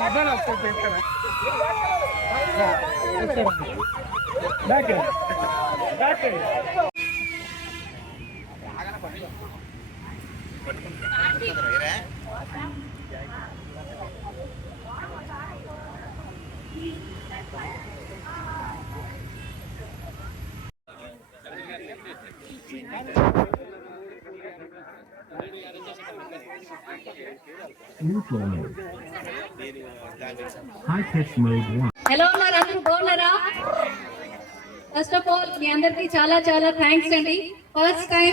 Mobile వస్తుంది back back ఎలా ఉన్నారు అందరూ? బాగున్నారా? ఫస్ట్ ఆఫ్ ఆల్ మీ అందరికి చాలా చాలా థ్యాంక్స్ అండి. First time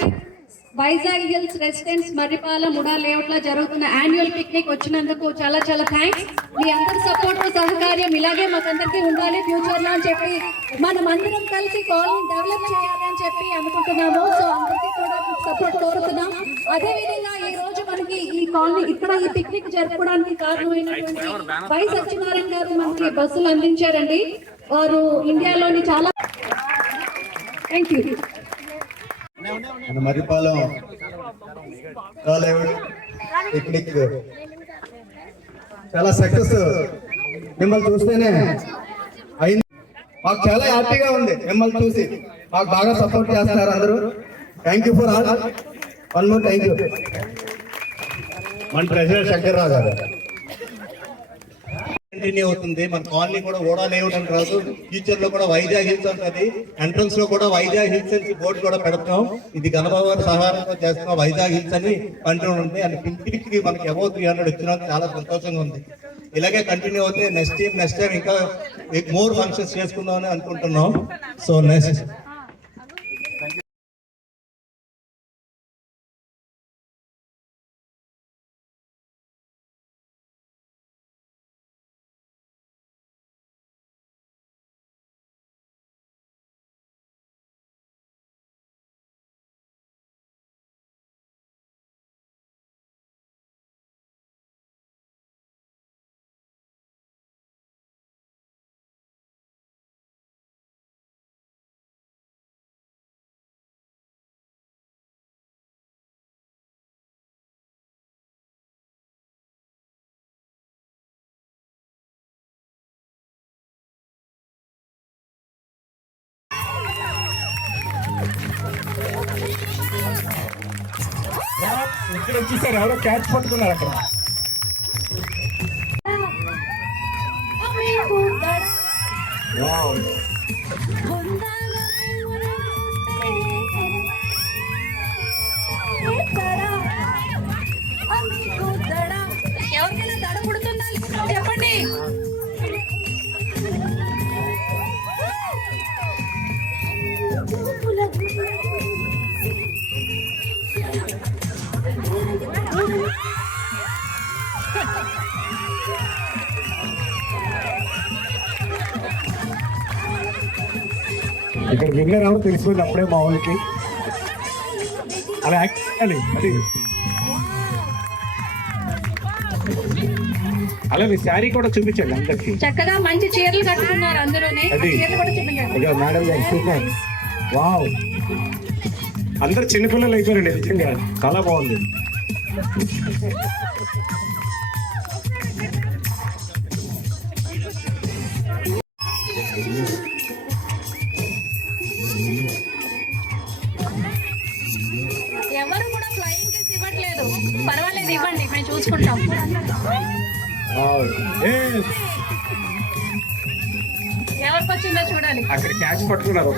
Vizag hills residence Marripalem ముడా లేఅవుట్ లో జరుగుతున్న యాన్యువల్ పిక్నిక్ వచ్చినందుకు చాలా చాలా థ్యాంక్స్. మీ అందరి సపోర్ట్ సహకార్యం ఇలాగే మాకందరికీ ఉండాలి ఫ్యూచర్ లో అని చెప్పి మనం అందరం కలిసి కాలనీ డెవలప్ చేయాలి అని చెప్పి అనుకుంటున్నాము. సో అందరికీ కూడా సపోర్ట్ కోరుతున్నాం. అదే విధంగా ఈ రోజు మనకి ఈ కాలనీ ఇక్కడ ఈ పిక్నిక్ జరుపుకోవడానికి కారణమైనటువంటి వై సత్యనారాయణ గారు మనకి బస్సులు అందించారండి. వారు ఇండియాలోని చాలా థ్యాంక్ యూ. మన మర్రిపాలెం పిక్నిక్ చాలా సక్సెస్. మిమ్మల్ని చూస్తేనే అయింది. మాకు చాలా హ్యాపీగా ఉంది మిమ్మల్ని చూసి. మాకు బాగా సపోర్ట్ చేస్తున్నారు అందరూ. Thank you for all. One more thank you. మన ప్రెసిడెంట్ శంకర్రావు గారు కంటిన్యూ అవుతుంది. మన కాలనీ కూడా ఓడా లేఅవుట్ అని రాదు. ఫ్యూచర్ లో కూడా వైజాగ్ హిల్స్ ఉంటుంది. ఎంట్రన్స్ లో కూడా వైజాగ్ హిల్స్ అని బోర్డు కూడా పెడతాం. ఇది గణబాబు గారి సహాయంతో చేస్తున్నాం. వైజాగ్ హిల్స్ అని కంటిన్యూ ఉంది. అండ్ పిక్నిక్ మనకి అబౌవ్ 300 వచ్చినందుకు చాలా సంతోషంగా ఉంది. ఇలాగే కంటిన్యూ అవుతే నెక్స్ట్ టైం ఇంకా మోర్ ఫంక్షన్స్ చేసుకుందాం అని అనుకుంటున్నాం. సో నెక్స్ట్ ఇక్కడ వచ్చేసారు. ఎవరో క్యాచ్ పట్టుకున్నారు అక్కడ. ఎవరికైనా దడ పుడుతుందా చెప్పండి. ఇక్కడ విన్నర్ ఎవరు తెలిసిపోయింది అప్పుడే మా వాళ్ళకి. అలా యాక్ట్ చేయాలి. అది అలా మీ శారీ కూడా చూపించండి అందరికి. చక్కగా మంచి చీరలు కట్టుకున్నారు అందరూ. మేడం గారు వావ్, అందరు చిన్నపిల్లలు అయిపోయారండి. నిజంగా చాలా బాగుంది. ఎవరు కూడా ఫ్లయింగ్ కిస్ ఇవ్వట్లేదు. పర్వాలేదు, ఇవ్వండి, మేము చూసుకుంటాం. ఎవరికి వచ్చిందో చూడాలి. అక్కడ క్యాచ్ పట్టుకున్నారు.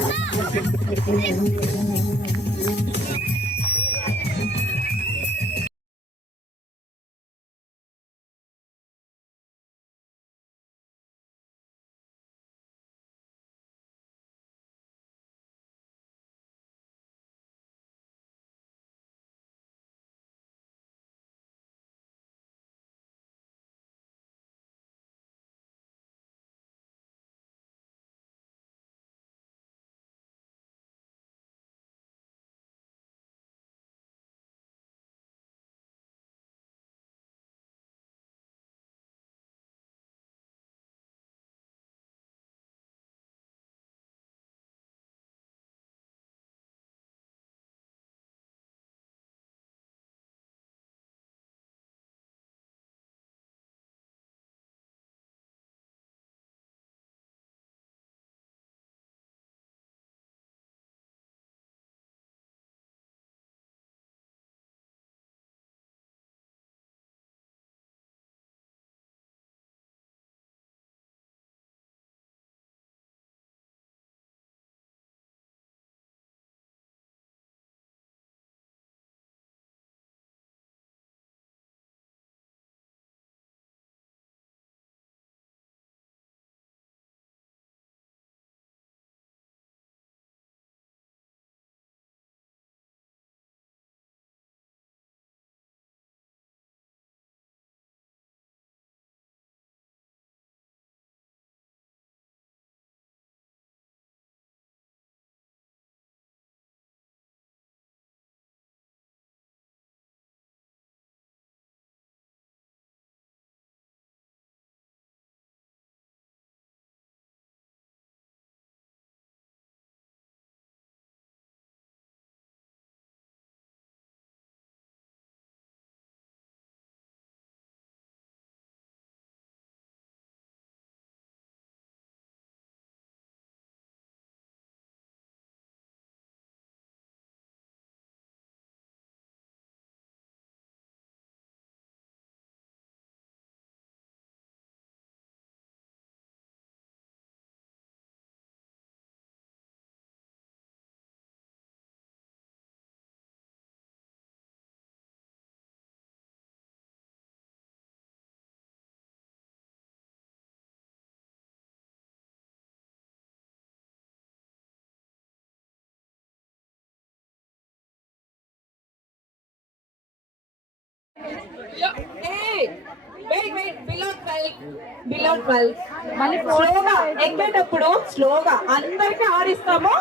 మళ్ళీ స్లోగా ఎక్కేటప్పుడు స్లోగా అందరికి ఆడిస్తాము.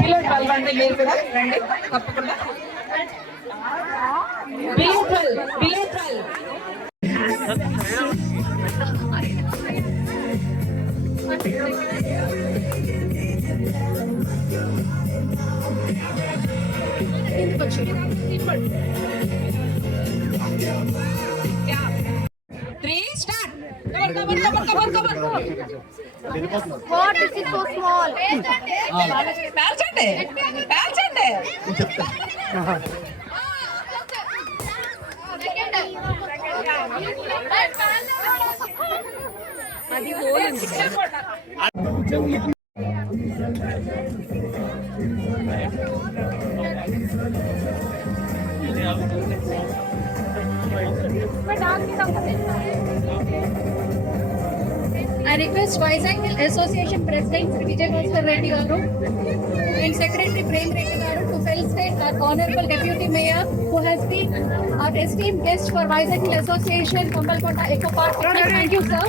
బిలో 12 అండి, మీరు కూడా రండి తప్పకుండా. Below 12. Three, start. Come on. What is it so small? పేల్చండి. అది హోల్ ఉంది. I request Vizag Hill Association President Sri Vijay Bhaskar Reddy garu and Secretary Prem Reddy garu to felicitate our Honorable Deputy Mayor who has been our esteemed guest for Vizag Hill Association Kambalkonda Eco Park. Thank you, sir.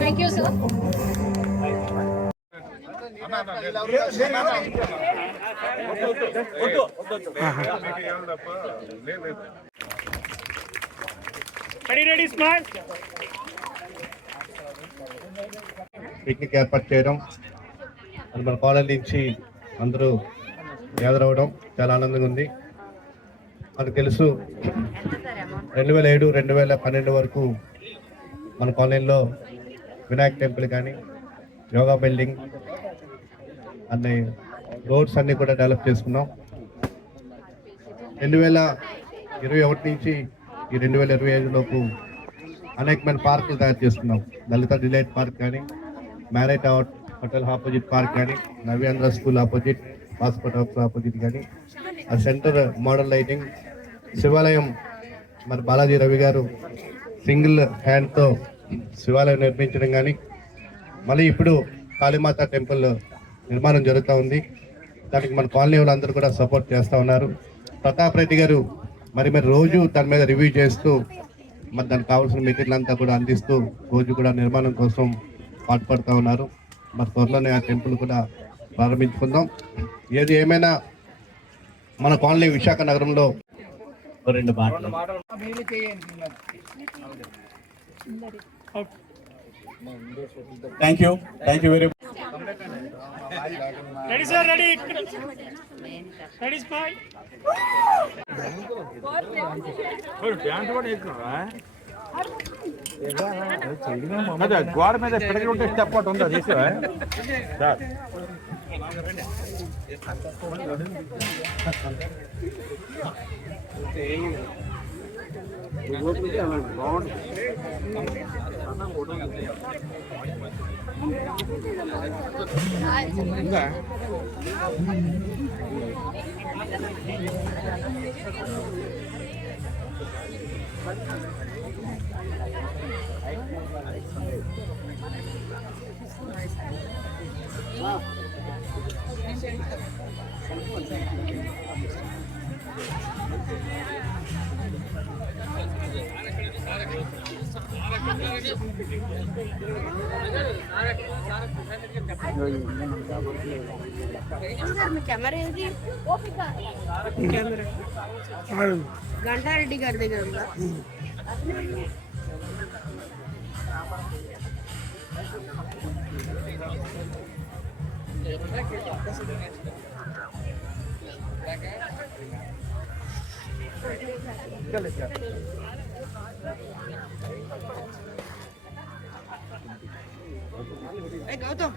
Thank you, sir. Ready, smart. Picnic ఏర్పాటు చేయడం, అది మన college నుంచి అందరూ gather అవ్వడం చాలా ఆనందంగా ఉంది. మనకు తెలుసు 2007, 2012 వరకు మన కాలేజీలో వినాయక్ టెంపుల్ కానీ, యోగా బిల్డింగ్ అన్ని రోడ్స్ అన్నీ కూడా డెవలప్ చేసుకున్నాం. 2021 నుంచి ఈ 2025 లోపు అనేకమైన పార్కులు తయారు చేసుకున్నాం. దళిత డిలైట్ పార్క్ కానీ, మ్యారేట్ హోటల్ ఆపోజిట్ పార్క్ కానీ, Navyandhra school opposite, passport office opposite కానీ, ఆ సెంటర్ మోడల్ లైటింగ్, శివాలయం మరి బాలాజీ రవి గారు సింగిల్ హ్యాండ్తో శివాలయం నిర్మించడం కానీ, మళ్ళీ ఇప్పుడు కాళీమాత టెంపుల్ నిర్మాణం జరుగుతూ ఉంది. దానికి మన కాలనీ వాళ్ళందరూ కూడా సపోర్ట్ చేస్తూ ఉన్నారు. ప్రతాప్ రెడ్డి గారు మరి రోజు దాని మీద రివ్యూ చేస్తూ మరి దానికి కావాల్సిన మెటీరియల్ అంతా కూడా అందిస్తూ రోజు కూడా నిర్మాణం కోసం పాటుపడుతూ ఉన్నారు. మరి త్వరలోనే ఆ టెంపుల్ కూడా ప్రారంభించుకుందాం. ఏది ఏమైనా మన కాలనీ విశాఖ నగరంలో 2 బాటలు. Thank you very much. Ready, sir, ready. Ready, smart. అదే గోడ మీద ఎక్కడికి ఉంటే స్టెప్ ఒకటి ఉందా తీసు సార్. కెమెరా ఏది గంటారెడ్డి గారి దగ్గర ఉందా? గౌతమ్